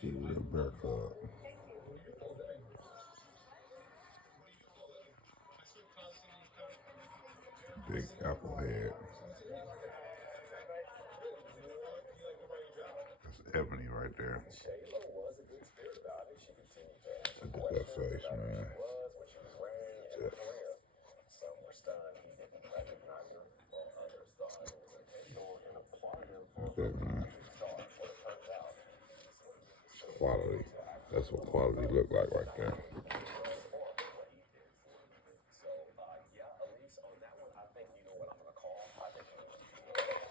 She real barefoot. Big apple head. That's Ebony right there. Look at that face, man. Look at that, man. It's quality. That's what quality look like right there.